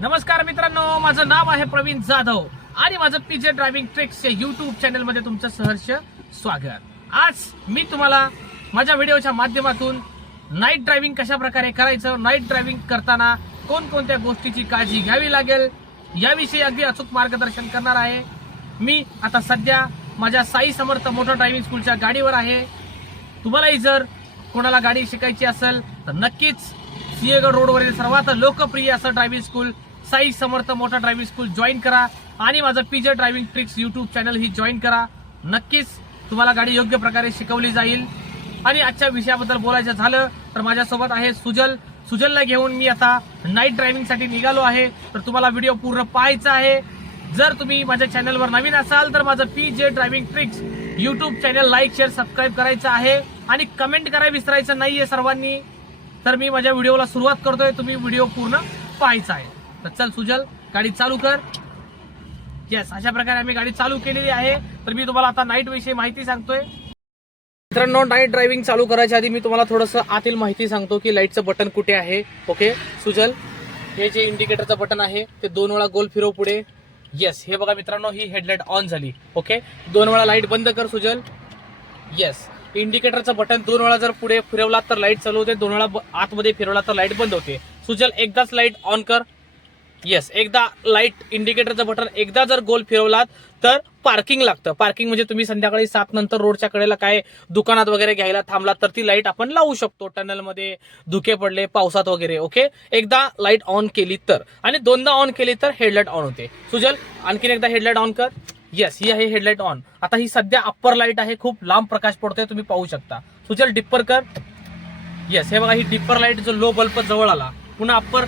नमस्कार मित्रांनो माझं नाव आहे प्रवीण जाधव आणि माझं पीजे ड्रायव्हिंग ट्रिक्सच्या युट्यूब चॅनलमध्ये तुमचं सहर्ष स्वागत. आज मी तुम्हाला माझ्या व्हिडिओच्या माध्यमातून नाईट ड्रायव्हिंग कशा प्रकारे करायचं नाईट ड्रायव्हिंग करताना कोणकोणत्या गोष्टीची काळजी घ्यावी लागेल याविषयी अगदी अचूक मार्गदर्शन करणार आहे. मी आता सध्या माझ्या साई समर्थ मोटर ड्रायव्हिंग स्कूलच्या गाडीवर आहे. तुम्हालाही जर कोणाला गाडी शिकायची असेल तर नक्कीच सिंहगड रोडवरील सर्वात लोकप्रिय असं driving school Sai Samarth motor driving school join करा. आणि माझं PJ driving tricks YouTube channel ही जॉईन करा. नक्कीच तुम्हाला गाडी योग्य प्रकारे शिकवली जाईल. आणि आजच्या विषयाबद्दल बोलायचं झालं तर माझ्यासोबत आहे सुजल. सुजलला घेऊन मी आता नाईट ड्रायव्हिंगसाठी निघालो आहे. तर तुम्हाला व्हिडिओ पूर्ण पाहायचा आहे. जर तुम्ही माझ्या चॅनलवर नवीन असाल तर माझं P J driving tricks YouTube channel like share subscribe करायचं आहे. आणि कमेंट करायला विसरायचं नाहीये सर्वांनी. तर मी माझ्या व्हिडिओला सुरुवात करतोय. तुम्ही व्हिडिओ पूर्ण पाहायचा आहे. तर चल सुजल गाडी चालू कर. येस अशा प्रकारे आम्ही गाडी चालू केलेली आहे. तर मी तुम्हाला आता नाईट विषयी माहिती सांगतोय. मित्रांनो नाईट ड्रायव्हिंग चालू करायच्या आधी मी तुम्हाला थोडंसं आतील माहिती सांगतो की लाईटचं बटन कुठे आहे. ओके सुजल हे जे इंडिकेटरचं बटन आहे ते दोन वेळा गोल फिरव पुढे. येस हे बघा मित्रांनो ही हेडलाईट ऑन झाली. ओके दोन वेळा लाइट बंद कर सुजल. येस इंडिकेटरचं बटन दोन वेळा जर पुढे फिरवला तर लाइट चालू होते. दोन वेळा आतमध्ये फिरवला तर लाइट बंद होते. सुजल एकदाच लाइट ऑन कर. येस एकदा लाइट इंडिकेटरचं बटन एकदा जर गोल फिरवलात तर पार्किंग लागतं. पार्किंग म्हणजे तुम्ही संध्याकाळी सात नंतर रोडच्या कडेला काय दुकानात वगैरे घ्यायला थांबला तर ती लाइट आपण लावू शकतो. टनलमध्ये धुके पडले पावसात वगैरे ओके एकदा लाइट ऑन केली तर. आणि दोनदा ऑन केली तर हेडलाईट ऑन होते. सुजल आणखीन एकदा हेडलाईट ऑन कर. येस ही आहे हेडलाईट ऑन आता ही सध्या अप्पर लाइट आहे खूप लांब प्रकाश पडतोय तुम्ही पाहू शकता. सुजल डिप्पर कर. येस हे बघा ही डिप्पर लाइट जो लो बल्ब जवळ आला पुन्हा अप्पर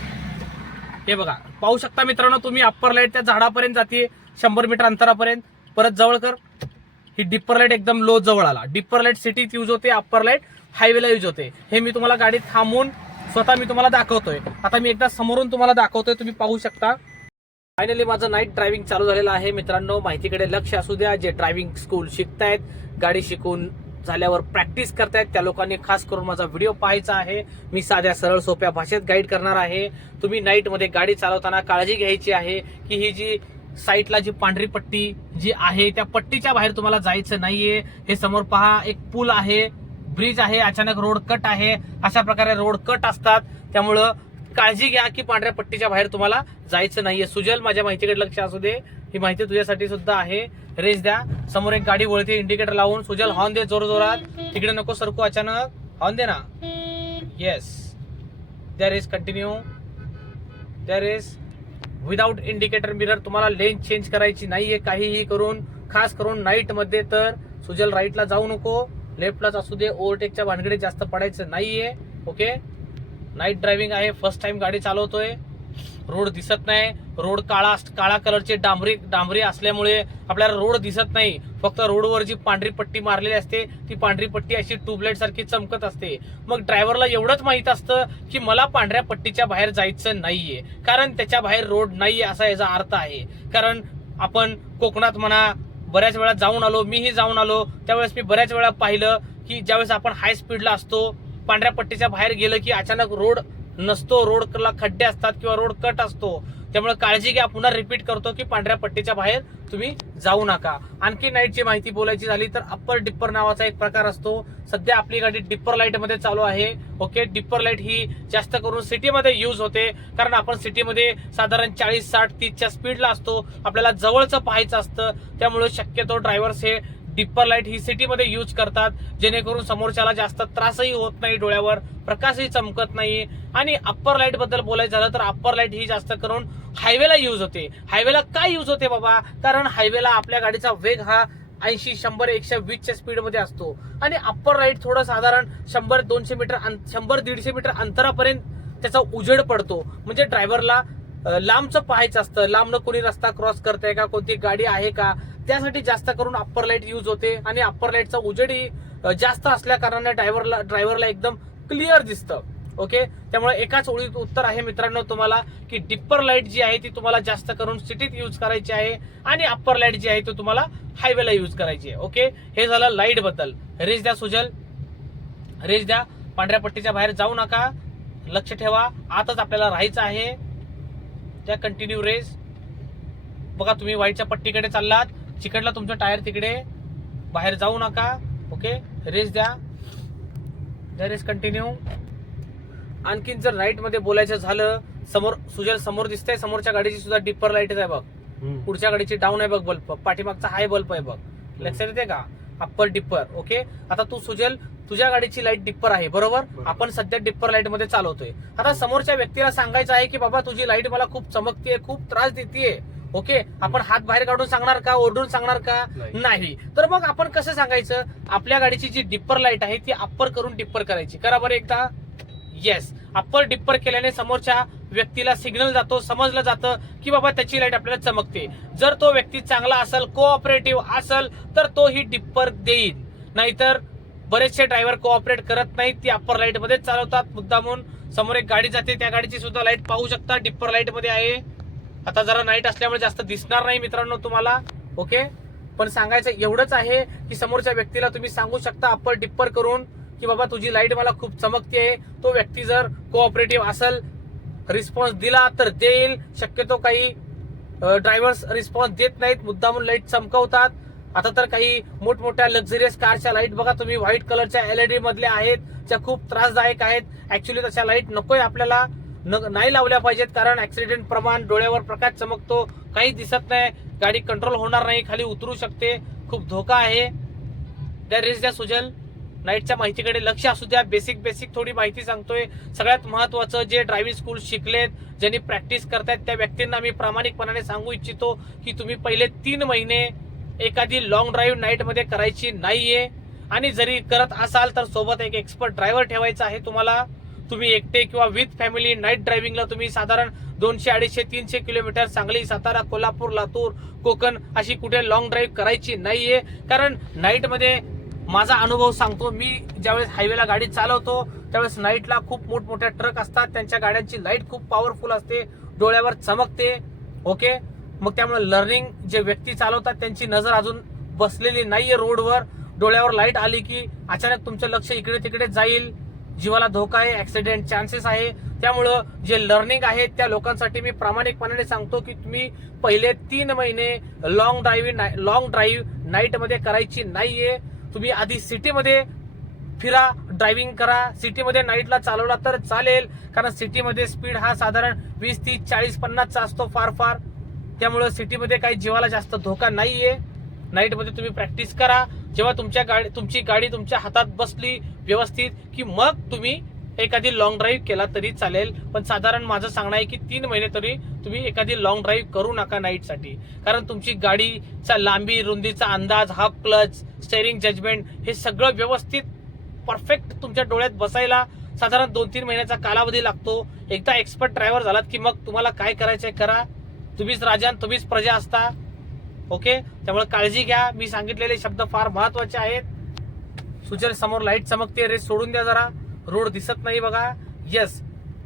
हे बघा पाहू शकता मित्रांनो तुम्ही अप्पर लाइट त्या झाडापर्यंत जाते शंभर मीटर अंतरापर्यंत. परत जवळ कर. ही डिप्पर लाइट एकदम लो जवळ आला. डिप्पर लाइट सिटीत यूज होते अप्पर लाइट हायवेला यूज होते. हे मी तुम्हाला गाडीत थांबून स्वतः मी तुम्हाला दाखवतोय. आता मी एकदा समोरून तुम्हाला दाखवतोय तुम्ही पाहू शकता. फायनली माझं नाईट ड्रायव्हिंग चालू झालेलं आहे. मित्रांनो माहितीकडे लक्ष असू द्या. जे ड्रायव्हिंग स्कूल शिकतायत गाडी शिकून झाल्यावर प्रॅक्टिस करतायत. त्या लोकांनी खास करून माझा व्हिडिओ पाहायचा आहे. मी साध्या सरळ सोप्या भाषेत गाईड करणार आहे. तुम्ही नाईटमध्ये गाडी चालवताना काळजी घ्यायची आहे की ही जी साईटला जी पांढरी पट्टी जी आहे त्या पट्टीच्या बाहेर तुम्हाला जायचं नाहीये. हे समोर पहा एक पूल आहे ब्रिज आहे अचानक रोड कट आहे. अशा प्रकारे रोड कट असतात. त्यामुळं काळजी घ्या की पांढऱ्या पट्टीच्या बाहेर तुम्हाला जायचं नाहीये. सुजल माझ्या माहितीकडे लक्ष असू दे. ही माहिती तुझ्यासाठी सुद्धा आहे. रेस द्या. समोर एक गाडी वळते इंडिकेटर लावून. सुजल हॉर्न दे जोर जोरात तिकडे नको सरकू अचानक. हॉर्न दे ना. येस द्या रेस कंटिन्यू त्या रेस विदाउट इंडिकेटर मिरर तुम्हाला लेन चेंज करायची नाहीये. काहीही करून खास करून नाईटमध्ये तर सुजल राईटला जाऊ नको. लेफ्टलाच असू दे. ओव्हरटेकच्या भानगडीत जास्त पडायचं नाहीये. ओके नाईट ड्रायव्हिंग आहे. फर्स्ट टाइम गाडी चालवतोय. रोड दिसत नाही. रोड काळा अस- काळा कलरचे डांबरी डांबरी असल्यामुळे आपल्याला रोड दिसत नाही. फक्त रोडवर जी पांढरी पट्टी मारलेली असते ती पांढरी पट्टी अशी ट्यूबलाईट सारखी चमकत असते. मग ड्रायव्हरला एवढंच माहीत असतं की मला पांढऱ्या पट्टीच्या बाहेर जायचं नाहीये. कारण त्याच्या बाहेर रोड नाहीये असा याचा अर्थ आहे. कारण आपण कोकणात म्हणा बऱ्याच वेळा जाऊन आलो मीही जाऊन आलो त्यावेळेस मी बऱ्याच वेळा पाहिलं की ज्यावेळेस आपण हाय स्पीडला असतो पांढऱ्या पट्टीच्या बाहेर गेलं की अचानक रोड नसतो रोडला खड्डे असतात किंवा रोड कट असतो. त्यामुळे काळजी घ्या पुन्हा रिपीट करतो की पांढऱ्या पट्टीच्या बाहेर तुम्ही जाऊ नका. आणखी नाईटची माहिती बोलायची झाली तर अप्पर डिप्पर नावाचा एक प्रकार असतो. सध्या आपली गाडी डिप्पर लाइटमध्ये चालू आहे. ओके डिप्पर लाइट ही जास्त करून सिटीमध्ये यूज होते. कारण आपण सिटीमध्ये साधारण चाळीस साठ तीसच्या स्पीडला असतो. आपल्याला जवळचं पाहायचं असतं. त्यामुळे शक्यतो ड्रायव्हर्स हे डिप्पर लाइट ही सिटीमध्ये यूज करतात जेणेकरून समोरच्याला जास्त त्रासही होत नाही डोळ्यावर प्रकाशही चमकत नाही. आणि अप्पर लाइटबद्दल बोलायचं झालं तर अप्पर लाइट ही जास्त करून हायवेला यूज होते. हायवेला काय यूज होते बाबा? कारण हायवेला आपल्या गाडीचा वेग हा ऐंशी शंभर एकशे वीसच्या स्पीडमध्ये असतो. आणि अप्पर लाइट थोडं साधारण शंभर दोनशे मीटर अं- शंभर दीडशे मीटर अंतरापर्यंत त्याचा उजेड पडतो. म्हणजे ड्रायव्हरला लांबचं पाहायचं असतं. लांबनं कोणी रस्ता क्रॉस करताय का? कोणती गाडी आहे का? त्यासाठी जास्त करून अप्पर लाइट यूज होते आणि अप्पर लाईटचा उजेडही जास्त असल्या कारणाने ड्रायव्हरला ड्रायव्हरला एकदम क्लिअर दिसतं. ओके त्यामुळे एकाच ओळीत उत्तर आहे मित्रांनो तुम्हाला की डिप्पर लाइट जी आहे ती तुम्हाला जास्त करून सिटीत यूज करायची आहे आणि अप्पर लाइट जी आहे ती तुम्हाला हायवेला यूज करायची आहे. ओके हे झालं लाइटबद्दल रेज द्या सुजल. रेज द्या. पांढऱ्या पट्टीच्या बाहेर जाऊ नका. लक्ष ठेवा. आताच आपल्याला राहायचं आहे. त्या कंटिन्यू रेस बघा तुम्ही व्हाईटच्या पट्टीकडे चाललात. चिकटला तुमचं टायर तिकडे. बाहेर जाऊ नका. ओके रेस द्या. द्या रेस कंटिन्यू आणखीन जर राईटमध्ये बोलायचं झालं समोर सुजल समोर दिसतंय. समोरच्या गाडीची सुद्धा डिप्पर लाईटच आहे बघ. पुढच्या गाडीची डाऊन आहे बघ बल्ब पाठीमागचा हाय बल्ब आहे बघ. लक्षात येते का? Upper dipper okay? आता तू सुजल तुझ्या गाडीची लाइट डिप्पर आहे बरोबर. आपण सध्या डिप्पर लाइटमध्ये चालवतोय. आता समोरच्या व्यक्तीला सांगायचं आहे की बाबा तुझी लाइट मला खूप चमकतीये खूप त्रास देतीये. ओके? आपण हात बाहेर काढून सांगणार का? ओरडून सांगणार का? नाही. नाही. तर मग आपण कसं सांगायचं? आपल्या गाडीची जी डिप्पर लाइट आहे ती अप्पर करून डिप्पर करायची. करा बरं एकदा. येस अप्पर डिप्पर केल्याने समोरच्या व्यक्तीला सिग्नल जातो समजलं जातं की बाबा त्याची लाइट आपल्याला चमकते. जर तो व्यक्ती चांगला असेल कोऑपरेटिव्ह असेल तर तो ही डिप्पर देईल. नाहीतर बरेचसे ड्रायव्हर कोऑपरेट करत नाहीत ती अप्पर लाइटमध्ये चालवतात. मुद्दामून समोर एक गाडी जाते त्या गाडीची सुद्धा लाइट पाहू शकता. डिप्पर लाइटमध्ये आहे. आता जरा नाईट असल्यामुळे जास्त दिसणार नाही मित्रांनो तुम्हाला. ओके पण सांगायचं एवढंच आहे की समोरच्या व्यक्तीला तुम्ही सांगू शकता अप्पर डिप्पर करून की बाबा तुझी लाइट मला खूप चमकते तो व्यक्ती जर कोऑपरेटिव्ह असेल रिस्पॉन्स दिला तर देईल. शक्यतो काही ड्रायव्हर्स रिस्पॉन्स देत नाहीत. मुद्दामून लाइट चमकवतात. आता तर काही मोठमोठ्या लक्झरियस कारच्या लाइट बघा तुम्ही व्हाईट कलरच्या एलईडी मधल्या आहेत. ज्या खूप त्रासदायक आहेत. ऍक्च्युली तशा लाइट नकोय आपल्याला. नाही लावल्या पाहिजेत कारण ऍक्सिडेंट प्रमाण डोळ्यावर प्रकाश चमकतो. काही दिसत नाही. गाडी कंट्रोल होणार नाही. खाली उतरू शकते. खूप धोका आहे. त्या इज द्या सुजल नाईटच्या माहितीकडे लक्ष असू द्या. बेसिक बेसिक थोडी माहिती सांगतोय. सगळ्यात महत्वाचं जे ड्रायव्हिंग स्कूल शिकलेत ज्यांनी प्रॅक्टिस करतायत त्या व्यक्तींना मी प्रामाणिकपणाने सांगू इच्छितो की तुम्ही पहिले तीन महिने एखादी लॉंग ड्राईव्ह नाईटमध्ये करायची नाहीये. आणि जरी करत असाल तर सोबत एक एक्सपर्ट ड्रायव्हर ठेवायचा आहे तुम्हाला. तुम्ही एकटे किंवा विथ फॅमिली नाईट ड्रायव्हिंगला तुम्ही साधारण दोनशे अडीचशे तीनशे किलोमीटर सांगली सातारा कोल्हापूर लातूर कोकण अशी कुठे लॉंग ड्राईव्ह करायची नाहीये. कारण नाईटमध्ये माझा अनुभव सांगतो. मी ज्यावेळेस हायवेला गाडी चालवतो त्यावेळेस नाईटला खूप मोठमोठ्या ट्रक असतात. त्यांच्या गाड्यांची लाइट खूप पॉवरफुल असते. डोळ्यावर चमकते. ओके मग त्यामुळे लर्निंग जे व्यक्ती चालवतात त्यांची नजर अजून बसलेली नाहीये रोडवर डोळ्यावर लाइट आली की अचानक तुमचं लक्ष इकडे तिकडे जाईल. जीवाला धोका आहे ऍक्सिडेंट चान्सेस आहे. त्यामुळं जे लर्निंग आहे त्या लोकांसाठी मी प्रामाणिकपणाने सांगतो की तुम्ही पहिले तीन महिने लॉंग ड्राईव्ह लॉंग ड्राईव्ह नाईटमध्ये करायची नाहीये. तुम्ही आधी सिटीमध्ये फिरा ड्रायव्हिंग करा. सिटीमध्ये नाईटला चालवला तर चालेल. कारण सिटीमध्ये स्पीड हा साधारण वीस तीस चाळीस पन्नासचा असतो फार फार. त्यामुळं सिटीमध्ये काही जीवाला जास्त धोका नाही आहे नाईटमध्ये तुम्ही प्रॅक्टिस करा. जेव्हा तुमच्या गाडी तुमची गाडी तुमच्या हातात बसली व्यवस्थित की मग तुम्ही एखादी लॉंग ड्राईव्ह केला तरी चालेल. पण साधारण माझं सांगणं आहे की तीन महिने तरी तुम्ही एखादी लॉंग ड्राईव्ह करू नका नाईटसाठी कारण तुमची गाडीचा लांबी रुंदीचा अंदाज हा क्लच स्टेअरिंग जजमेंट हे सगळं व्यवस्थित परफेक्ट तुमच्या डोळ्यात बसायला साधारण दोन तीन महिन्याचा कालावधी लागतो. एकदा एक्सपर्ट ड्रायव्हर झालात की मग तुम्हाला काय करायचंय करा. तुम्हीच राजा तुम्हीच प्रजा असता. ओके त्यामुळे काळजी घ्या. मी सांगितलेले शब्द फार महत्त्वाचे आहेत. सुजल समोर लाइट चमकते रेस सोडून द्या जरा. रोड दिसत नाही बघा. येस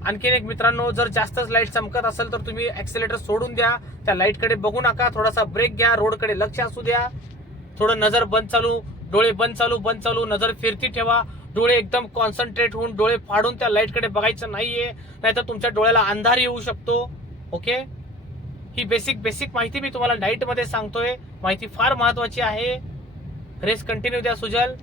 आणखीन एक मित्रांनो जर जास्तच लाइट चमकत असेल तर तुम्ही ऍक्सिलेटर सोडून द्या. त्या लाइटकडे बघू नका. थोडासा ब्रेक घ्या. रोडकडे लक्ष असू द्या. थोडं नजर बंद चालू. डोळे बंद चालू बंद चालू. नजर फिरती ठेवा. डोळे एकदम कॉन्सन्ट्रेट होऊन डोळे फाडून त्या लाइटकडे बघायचं नाहीये. नाहीतर तुमच्या डोळ्याला अंधार येऊ शकतो. ओके ही बेसिक बेसिक माहिती मी तुम्हाला नाईटमध्ये सांगतोय. माहिती फार महत्वाची आहे. रेस कंटिन्यू द्या सुजल.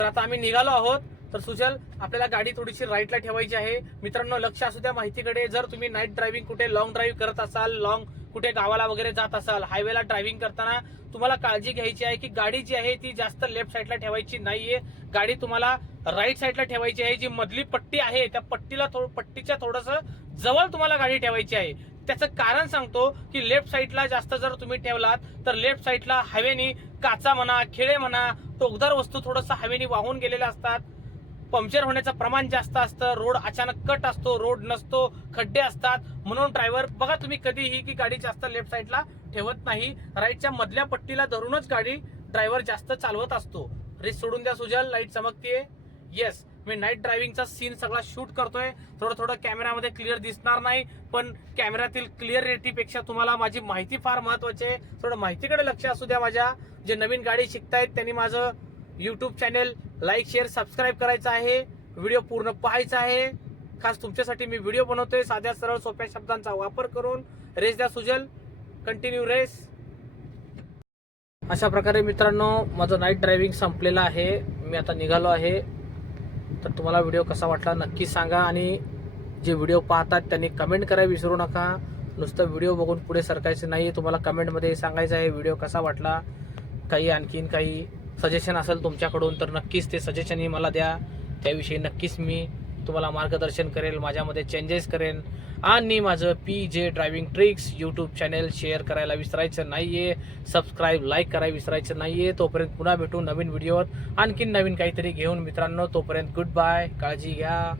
तर आता आम्ही निघालो आहोत. तर सुजल आपल्याला गाडी थोडीशी राईटला ठेवायची आहे. मित्रांनो लक्ष असू द्या माहितीकडे. जर तुम्ही नाईट ड्रायव्हिंग कुठे लॉंग ड्राईव्ह करत असाल लॉंग कुठे गावाला वगैरे जात असाल हायवेला ड्रायव्हिंग करताना तुम्हाला काळजी घ्यायची आहे की गाडी जी आहे ती जास्त लेफ्ट साईडला ठेवायची नाहीये. गाडी तुम्हाला राईट साईडला ठेवायची आहे. जी मधली पट्टी आहे त्या पट्टीला पट्टीच्या थोडस जवळ तुम्हाला गाडी ठेवायची आहे. त्याचं कारण सांगतो की लेफ्ट साईडला जास्त जर तुम्ही ठेवलात तर लेफ्ट साईडला हायवेनी काचा म्हणा खिळे म्हणा टोकदार वस्तू थोडस हवेने वाहून गेलेल्या असतात. पंक्चर होण्याचं प्रमाण जास्त असतं. रोड अचानक कट असतो. रोड नसतो. खड्डे असतात. म्हणून ड्रायव्हर बघा तुम्ही कधीही की गाडी जास्त लेफ्ट साईडला ठेवत नाही. राईटच्या मधल्या पट्टीला धरूनच गाडी ड्रायव्हर जास्त चालवत असतो. रेस सोडून द्या सुजल. लाइट चमकतीये. येस मी नाईट ड्रायव्हिंगचा सीन सगळा शूट करतोय. थोडं थोडं कॅमेरामध्ये क्लिअर दिसणार नाही पण कॅमेऱ्यातील क्लिअरिटीपेक्षा तुम्हाला माझी माहिती फार महत्वाची आहे. थोडं माहितीकडे लक्ष असू द्या माझ्या. जे नवीन गाडी शिकतायत त्यांनी माझं YouTube channel like share subscribe करायचं आहे. व्हिडिओ पूर्ण पाहायचा आहे. खास तुमच्यासाठी मी व्हिडिओ बनवतोय. साध्या सरळ सोप्या शब्दांचा वापर करून. रेस द्या सुजल. कंटिन्यू रेस अशा प्रकारे मित्रांनो माझं नाईट ड्रायव्हिंग संपलेलं आहे. मी आता निघालो आहे. तर तुम्हाला व्हिडिओ कसा वाटला नक्की सांगा आणि जे व्हिडिओ पाहतात त्यांनी कमेंट करायला विसरू नका. नुसतं व्हिडिओ बघून पुढे सरकायचं नाही तुम्हाला कमेंटमध्ये सांगायचं आहे व्हिडिओ कसा वाटला? काही आणखीन काही सजेशन असेल तुमच्याकडून तर नक्कीच ते सजेशनही मला द्या. त्याविषयी नक्कीच मी तुम्हाला मार्गदर्शन करेल माझ्यामध्ये चेंजेस करेन आणि माझं P J driving tricks YouTube channel share करायला विसरायचं नाही आहे सबस्क्राईब लाईक करायला विसरायचं नाही आहे तोपर्यंत पुन्हा भेटू नवीन व्हिडिओवर आणखीन नवीन काहीतरी घेऊन मित्रांनो तोपर्यंत गुड बाय काळजी घ्या.